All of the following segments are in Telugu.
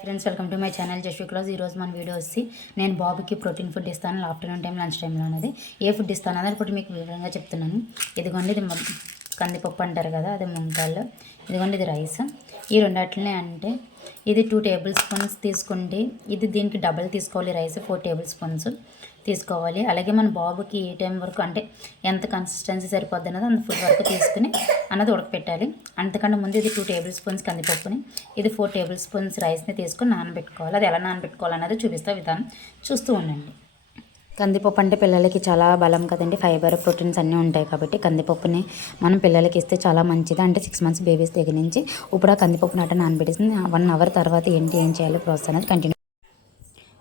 Friends welcome to my channel just class ఈరోజు మన వీడియో వచ్చి నేను బాబుకి ప్రోటీన్ ఫుడ్ ఇస్తాను. ఆఫ్టర్నూన్ టైం లంచ్ టైంలో అనేది ఏ ఫుడ్ ఇస్తాను అనేది మీకు వివరంగా చెప్తున్నాను. ఇదిగోండి ఇది కందిపప్పు అంటారు కదా అది ముంగాళ్ళు ఇదిగోండి ఇది రైస్. ఈ రెండాటిని అంటే ఇది టూ టేబుల్ స్పూన్స్ తీసుకుంటే ఇది దీనికి డబల్ తీసుకోవాలి రైస్ ఫోర్ టేబుల్ స్పూన్స్ తీసుకోవాలి. అలాగే మన బాబుకి ఏ టైం వరకు అంటే ఎంత కన్సిస్టెన్సీ సరిపోద్ది అన్నది అంత ఫుడ్ వరకు తీసుకుని అన్నది ఉడకపెట్టాలి. అంతకంటే ముందు ఇది టూ టేబుల్ స్పూన్స్ కందిపప్పుని ఇది ఫోర్ టేబుల్ స్పూన్స్ రైస్ని తీసుకొని నానబెట్టుకోవాలి. అది ఎలా నానబెట్టుకోవాలి అన్నది చూపిస్తా విధానం. చూస్తూ ఉండండి. కందిపప్పు అంటే పిల్లలకి చాలా బలం కదండి. ఫైబర్ ప్రోటీన్స్ అన్నీ ఉంటాయి కాబట్టి కందిపప్పుని మనం పిల్లలకి ఇస్తే చాలా మంచిది. అంటే సిక్స్ మంత్స్ బేబీస్ దగ్గర నుంచి ఇప్పుడు ఆ కందిపప్పు నాట నానబెట్టేసింది వన్ అవర్ తర్వాత ఏంటి ఏం చేయాలో ప్రాసెస్ అనేది కంటిన్యూ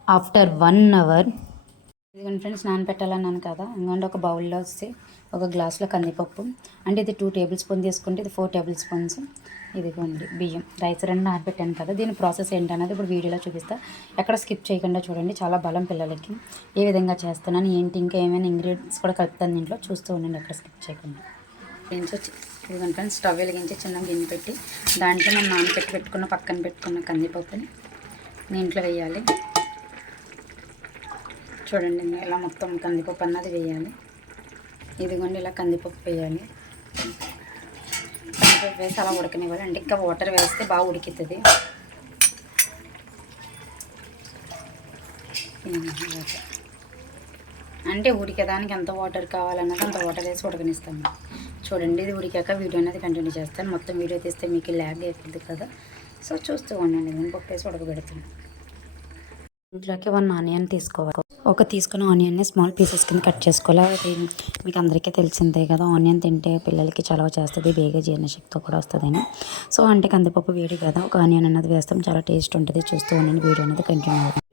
ఆఫ్టర్ వన్ అవర్ ఇదిగోండి ఫ్రెండ్స్ నానబెట్టాలన్నాను కదా. ఇంకోండి ఒక బౌల్లో వస్తే ఒక గ్లాసులో కందిపప్పు. అంటే ఇది టూ టేబుల్ స్పూన్ తీసుకుంటే ఇది ఫోర్ టేబుల్ స్పూన్స్ ఇదిగోండి బియ్యం రైస్ రెండు నానబెట్టాను కదా. దీని ప్రాసెస్ ఏంటనేది ఇప్పుడు వీడియోలో చూపిస్తా. ఎక్కడ స్కిప్ చేయకుండా చూడండి చాలా బలం పిల్లలకి. ఏ విధంగా చేస్తున్నాను ఏంటి ఇంకా ఏమైనా ఇంగ్రీడియంట్స్ కూడా కలుపుతాను దీంట్లో. చూస్తూ ఉండండి ఎక్కడ స్కిప్ చేయకుండా. వెలిగించి ఇదిగోండి ఫ్రెండ్స్ స్టవ్ వెలిగించి చిన్న గిన్నె పెట్టి దాంట్లో మనం నానబెట్టి పెట్టుకున్న పక్కన పెట్టుకున్న కందిపప్పుని దీంట్లో వేయాలి. చూడండి ఇలా మొత్తం కందిపప్పు అన్నది వేయాలి. ఇదిగోండి ఇలా కందిపప్పు వేయాలి. కందిపప్పు వేసి అలా ఉడకనివ్వాలి. అంటే ఇంకా వాటర్ వేస్తే బాగా ఉడికితుంది. అంటే ఉడికేదానికి ఎంత వాటర్ కావాలన్నది అంత వాటర్ వేసి ఉడకనిస్తాము చూడండి ఇది ఉడికాక వీడియో అనేది కంటిన్యూ చేస్తాను. మొత్తం వీడియో తీస్తే మీకు ల్యాగ్ అయిపోతుంది కదా. సో చూస్తూ ఉండండి. నేను పప్పు వేసి ఉడకబెడతాను ఇంట్లోకి వన్ ఆనియన్ తీసుకోవాలి. ఒక తీసుకున్న ఆనియన్ని స్మాల్ పీసెస్ కింద కట్ చేసుకోవాలి. అది మీకు అందరికీ తెలిసిందే కదా ఆనియన్ తింటే పిల్లలకి చలవ చేస్తుంది బేగా జీర్ణశక్తి కూడా వస్తుందని. సో అంటే కందిపప్పు వేడి కదా ఒక ఆనియన్ అనేది వేస్తాం. చాలా టేస్ట్ ఉంటుంది. చూస్తూ ఉండండి వీడియో అనేది కంటిన్యూ అవుతుంది.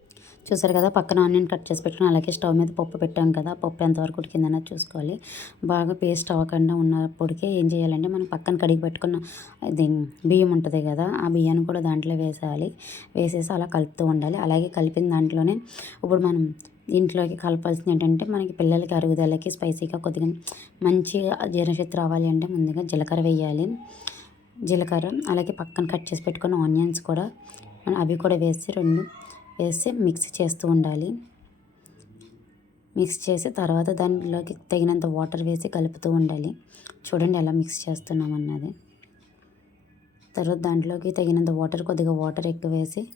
చూసారు కదా పక్కన ఆనియన్ కట్ చేసి పెట్టుకుని అలాగే స్టవ్ మీద పప్పు పెట్టాం కదా పప్పు ఎంతవరకు ఉడికిందన్నది చూసుకోవాలి. బాగా పేస్ట్ అవ్వకుండా ఉన్నప్పటికే ఏం చేయాలంటే మనం పక్కన కడిగి పెట్టుకున్న ఇది బియ్యం ఉంటుంది కదా ఆ బియ్యాన్ని కూడా దాంట్లో వేసేయాలి. వేసేసి అలా కలుపుతూ ఉండాలి. అలాగే కలిపిన దాంట్లోనే ఇప్పుడు మనం దీంట్లోకి కలపాల్సింది ఏంటంటే మనకి పిల్లలకి అరుగుదలకి స్పైసీగా కొద్దిగా మంచి జీర్ణశక్తి రావాలి అంటే ముందుగా జీలకర్ర వేయాలి. జీలకర్ర అలాగే పక్కన కట్ చేసి పెట్టుకున్న ఆనియన్స్ కూడా అవి కూడా వేసి రెండు వేసి మిక్స్ చేస్తూ ఉండాలి. మిక్స్ చేసి తర్వాత దానిలోకి తగినంత వాటర్ వేసి కలుపుతూ ఉండాలి. చూడండి ఎలా మిక్స్ చేస్తున్నాం అన్నది. తర్వాత దాంట్లోకి తగినంత వాటర్ కొద్దిగా వాటర్ ఎక్కువ వేసి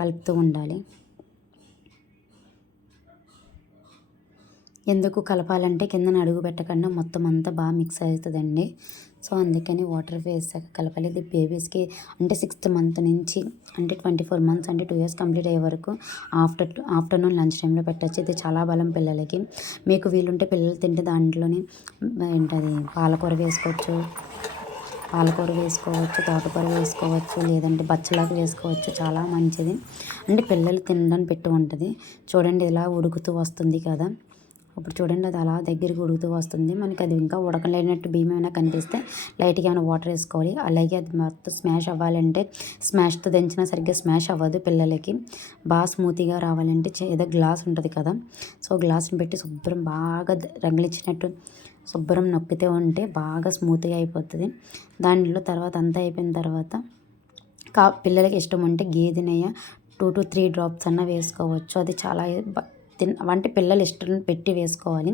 కలుపుతూ ఉండాలి. ఎందుకు కలపాలంటే కిందన అడుగు పెట్టకుండా మొత్తం అంతా బాగా మిక్స్ అవుతుందండి. సో అందుకని వాటర్ వేసాక కలపాలి ఇది బేబీస్కి అంటే సిక్స్త్ మంత్ నుంచి అంటే ట్వంటీ ఫోర్ మంత్స్ అంటే టూ ఇయర్స్ కంప్లీట్ అయ్యే వరకు ఆఫ్టర్ ఆఫ్టర్నూన్ లంచ్ టైంలో పెట్టచ్చు. ఇది చాలా బలం పిల్లలకి. మీకు వీలుంటే పిల్లలు తింటే దాంట్లోని ఏంటది? పాలకూర వేసుకోవచ్చు. పాలకూర వేసుకోవచ్చు తోటకూర వేసుకోవచ్చు లేదంటే బచ్చలాకు వేసుకోవచ్చు. చాలా మంచిది. అంటే పిల్లలు తినడానికి పెట్టి ఉంటుంది. చూడండి ఇలా ఉడుకుతూ వస్తుంది కదా. అప్పుడు చూడండి అది అలా దగ్గరికి ఉడుకుతూ వస్తుంది. మనకి అది ఇంకా ఉడకలేనట్టు బియ్యం ఏమైనా కనిపిస్తే లైట్గా ఏమైనా వాటర్ వేసుకోవాలి. అలాగే అది మొత్తం స్మాష్ అవ్వాలంటే స్మాష్తో దంచినా సరిగ్గా స్మాష్ అవ్వదు పిల్లలకి. బాగా స్మూతీగా రావాలంటే ఏదో గ్లాస్ ఉంటుంది కదా. సో గ్లాస్ని పెట్టి శుభ్రం బాగా రంగులిచ్చినట్టు శుభ్రం నొక్కితే ఉంటే బాగా స్మూత్గా అయిపోతుంది. దాంట్లో తర్వాత అంతా అయిపోయిన తర్వాత కా పిల్లలకి ఇష్టం ఉంటే గేదె నెయ్యి టూ టు త్రీ డ్రాప్స్ అన్న వేసుకోవచ్చు. అది చాలా తిన్ అంటే పిల్లలు ఇష్టం పెట్టి వేసుకోవాలి.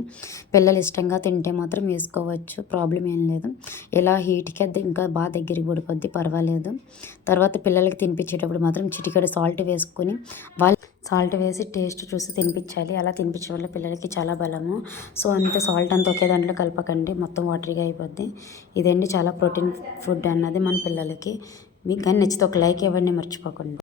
పిల్లలు ఇష్టంగా తింటే మాత్రం వేసుకోవచ్చు. ప్రాబ్లం ఏం లేదు. ఇలా హీట్కి అది ఇంకా బాగా దగ్గరికి పడిపోద్ది పర్వాలేదు. తర్వాత పిల్లలకి తినిపించేటప్పుడు మాత్రం చిటికెడు సాల్ట్ వేసుకొని వాళ్ళు సాల్ట్ వేసి టేస్ట్ చూసి తినిపించాలి. అలా తినిపించడం వల్ల పిల్లలకి చాలా బలము. సో అంతే సాల్ట్ అంతా ఒకే దాంట్లో కలపకండి. మొత్తం వాటరీగా అయిపోద్ది. ఇదండి చాలా ప్రోటీన్ ఫుడ్ అన్నది మన పిల్లలకి. మీకు కానీ నచ్చితే ఒక లైక్ ఇవ్వండి. మర్చిపోకండి.